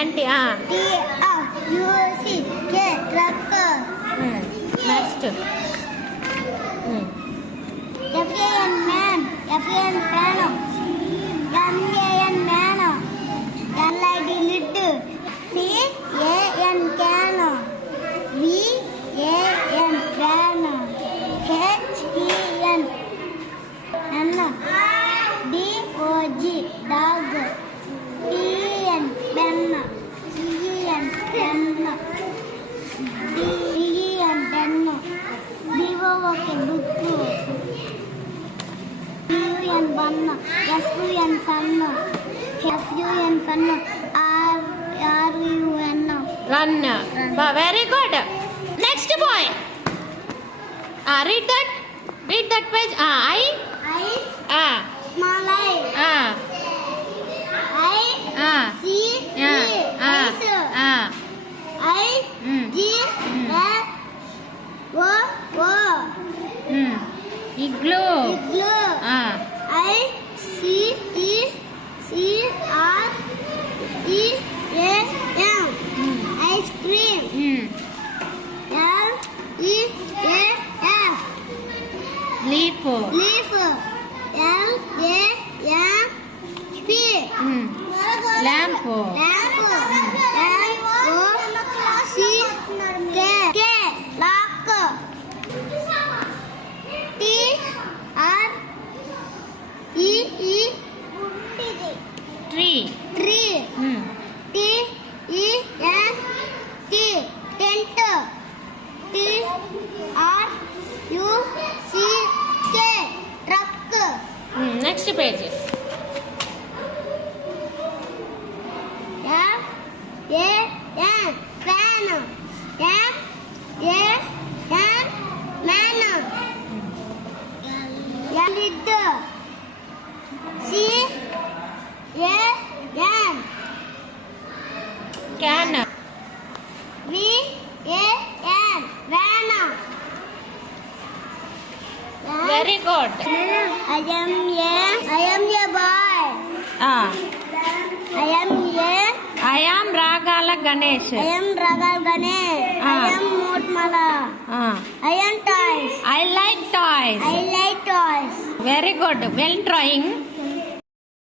NT. TRUCK tractor. Next. FAN man. FAN piano. MAN mano. LID lid. CAN cano. VAN vano. HEN hen. DOG dog. PEN pen. CEN pen. DEN pen. BOOK book. BUN bun. SUN fun. FUN fun. RUN. Run. Very good. Next boy. Read that. Read that page. I. Small I. C. G. O. Igloo. ICEREAM. Ice cream. LEAF. Leaf. Leaf. LAMP. Lamp. LOCK. Lock. TREE. Tree. Tree. TENT. Tent. TRUCK truck. Next page. FAN fan. FAN man. Lid. CAN Can. VAN van. Very good. I am a boy. I am Ragala Ganesh. I am Ragal Ganesh. I am Motmala. I am toys. I like toys. I like toys. Very good. Well drawing.